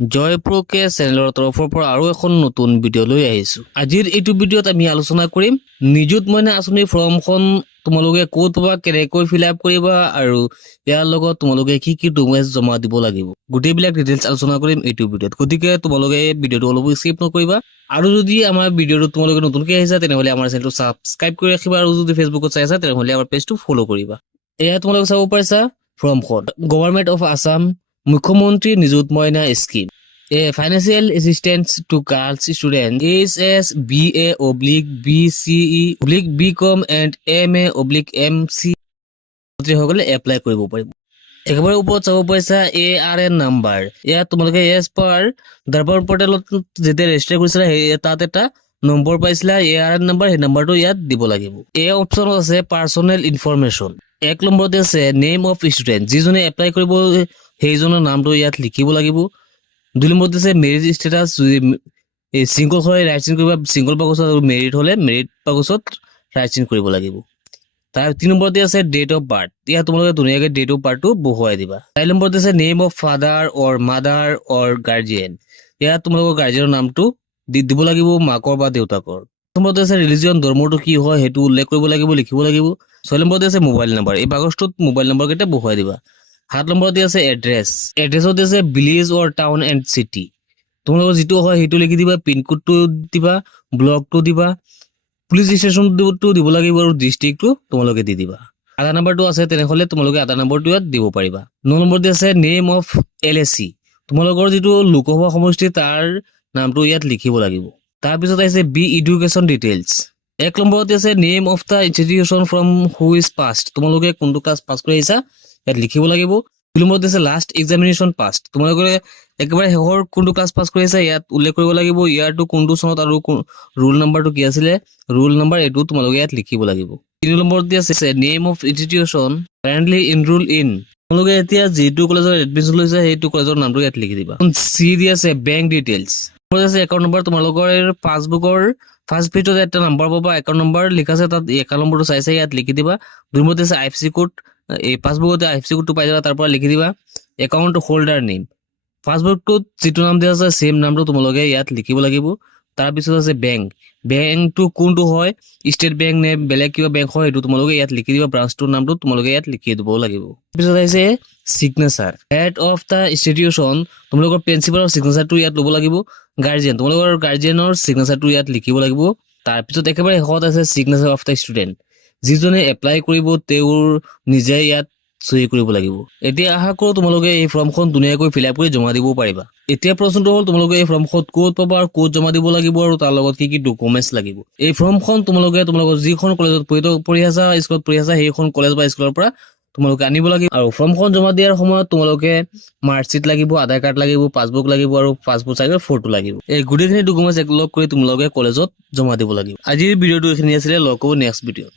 জয়প্ৰকে চেনেলৰ তৰফৰ পৰা আৰু এখন নতুন ভিডিঅ' লৈ আহিছো। আজিৰ এইটো ভিডিঅ'ত আমি আলোচনা কৰিম নিযুত মইনা আঁচনিৰ ফৰ্মখন তোমালোকে ক'ত পাবা, কেনেকৈ ফিল আপ কৰিবা আৰু ইয়াৰ লগত তোমালোকে কি কি ডকুমেণ্টছ জমা দিব লাগিব, গোটেইবিলাক ডিটেইলছ আলোচনা কৰিম এইটো ভিডিঅ'ত। গতিকে তোমালোকে ভিডিঅ'টো অলপ স্কিপ নকৰিবা আৰু যদি আমাৰ ভিডিঅ'টো তোমালোকে নতুনকৈ আহিছা তেনেহ'লে আমাৰ চেনেলটো ছাবস্ক্ৰাইব কৰি ৰাখিবা আৰু যদি ফেচবুকত চাই আছা তেনেহ'লে আমাৰ পেজটো ফ'ল' কৰিবা। এয়া তোমালোকে চাব পাৰিছা ফৰ্মখন, গভৰ্ণমেণ্ট অফ আছাম মুখ্যমন্ত্ৰী Nijut Moina scheme, financial assistance to girls student HSBA/BCE/BCom and MA/MC সকলে এপ্লাই কৰিব পাৰিব। একেবাৰে ওপৰত চাব পাৰিছা ARN নাম্বাৰ, ইয়াত তোমালোকে এজ পাৰ দৰবাৰ পৰ্টেলত যেতিয়া ৰেজিষ্টাৰ কৰিছিলা তাত এটা নম্বৰ পাইছিলা ARN নাম্বাৰ, সেই নাম্বাৰটো ইয়াত দিব লাগিব। এই অপশ্যনত আছে পাৰ্চনেল ইনফৰমেশ্যন। এক নম্বৰতে আছে নেম অফ ষ্টুডেণ্ট, যিজনে এপ্লাই কৰিব সেইজনৰ নামটো ইয়াত লিখিব লাগিব। 2 নম্বৰতে আছে মেৰিট ষ্টেটাছ, চিংগল হ'লে ৰাইট চিন কৰিবা চিংগল বাকচত আৰু মেৰিট হ'লে মেৰিট বাকচত ৰাইট চিন কৰিব লাগিব। তাৰ 3 নম্বৰতে আছে ডেট অফ বাৰ্থ, ইয়াত তোমালোকে ধুনীয়াকৈ ডেট অফ বাৰ্থটো বহুৱাই দিবা। 4 নম্বৰতে আছে name of father or mother or guardian, ইয়াত তোমালোকৰ গাৰ্জিয়েনৰ নামটো দিব লাগিব, মাকৰ বা দেউতাকৰ। 5 নম্বৰতে আছে ৰিলিজিয়ন, ধৰ্মটো কি হয় সেইটো উল্লেখ কৰিব লাগিব, লিখিব লাগিব। 6 নম্বৰতে আছে মোবাইল নাম্বাৰ, এই বাকচটোত মোবাইল নাম্বাৰকেইটা বহুৱাই দিবা। 7 নম্বৰতে আছে এড্ৰেছ, এড্ৰেছত আছে village or town and city, তোমালোকৰ যিটো হয় সেইটো লিখি দিবা, পিনক'ডটো দিবা, ব্লকটো দিবা, পুলিচ ষ্টেচনটো দিব লাগিব আৰু ডিষ্ট্ৰিক্টটো তোমালোকে দি দিবা। আধাৰ নাম্বাৰটো আছে তেনেহ'লে তোমালোকে আধাৰ নাম্বাৰটো ইয়াত দিব পাৰিবা। 9 নম্বৰতে আছে নেম অফ LAC, তোমালোকৰ যিটো লোকসভা সমষ্টি তাৰ নামটো ইয়াত লিখিব লাগিব। তাৰপিছত আহিছে বি এডুকেশ্যন ডিটেইলছ। 1 নম্বৰতে আছে name of the institution from which past, তোমালোকে কোনটো ক্লাছ পাছ কৰি আহিছা ইয়াত লিখিব লাগিব। 2 নম্বৰতে আছে লাষ্ট এক্সামিনেশ্যন পাষ্ট, তোমালোকে একেবাৰে শেষৰ কোনটো ক্লাছ পাছ কৰি আহিছা ইয়াত উল্লেখ কৰিব লাগিব, ইয়াৰটো কোনটো চনত আৰু ৰোল নাম্বাৰটো কি আছিলে, ৰোল নাম্বাৰ এইটো তোমালোকে ইয়াত লিখিব লাগিব। 3 নম্বৰতে আছে name of institution currently enrol in, তোমালোকে এতিয়া যিটো কলেজত এডমিশ্যন লৈছা সেইটো কলেজৰ নামটো ইয়াত লিখি দিবা। চি দি আছে বেংক ডিটেইলছ, আছে একাউণ্ট নম্বৰ, তোমালোকৰ পাছবুকৰ ফাৰ্ষ্ট পেজত এটা নাম্বাৰ পাবা, একাউণ্ট নম্বৰ লিখা আছে তাত একাউণ্ট নম্বৰটো চাই ইয়াত লিখি দিবা। 2 নম্বৰতে আছে IFSC কোড, এই পাছবুকতে IFSC কোডটো পাই যাবা, তাৰ পৰা লিখি দিবা। একাউণ্ট হোল্ডাৰ নেম, পাছবুকটোত যিটো নাম দিয়া আছে চেম নামটো তোমালোকে ইয়াত লিখিব লাগিব। তাৰপিছত আছে বেংক, বেংকটো কোনটো হয়, ষ্টেট বেংক নে বেলেগ কিবা বেংক হয় সেইটো তোমালোকে ইয়াত লিখি দিবা, ব্ৰাঞ্চটোৰ নামটো তোমালোকে ইয়াত লিখি দিব লাগিব। তাৰপিছত আহিছে signature, head of the institution, তোমালোকৰ প্ৰিন্সিপালৰ চিগনেচাৰটো ইয়াত ল'ব লাগিব। গাৰ্জিয়ান, তোমালোকৰ গাৰ্জিয়ানৰ চিগনেচাৰটো ইয়াত লিখিব লাগিব। তাৰপিছত একেবাৰে শেষত আছে চিগনেচাৰ অফ দ্য ষ্টুডেণ্ট, যিজনে এপ্লাই কৰিব তেওঁৰ নিজে ইয়াত চহী কৰিব লাগিব। এতিয়া আশা কৰোঁ তোমালোকে এই ফৰ্মখন ধুনীয়াকৈ ফিল আপ কৰি জমা দিব পাৰিবা। এতিয়া প্ৰশ্নটো হ'ল তোমালোকে এই ফৰ্মখন ক'ত পাবা আৰু ক'ত জমা দিব লাগিব আৰু তাৰ লগত কি কি ডকুমেণ্টছ লাগিব। এই ফৰ্মখন তোমালোকে তোমালোকৰ যিখন কলেজত পঢ়ি আছা, স্কুলত পঢ়ি আছা সেইখন কলেজ বা স্কুলৰ পৰা তোমালোকে আনিব লাগিব। আৰু ফৰ্মখন জমা দিয়াৰ সময়ত তোমালোকে মাৰ্কশ্বিট লাগিব, আধাৰ কাৰ্ড লাগিব, পাছবুক লাগিব আৰু পাছপোৰ্ট চাইজৰ ফটো লাগিব। এই গোটেইখিনি ডকুমেণ্টছ একলগ কৰি তোমালোকে কলেজত জমা দিব লাগিব। আজিৰ ভিডিঅ'টো এইখিনি আছিলে, লগ হ'ব নেক্সট ভিডিঅ'ত।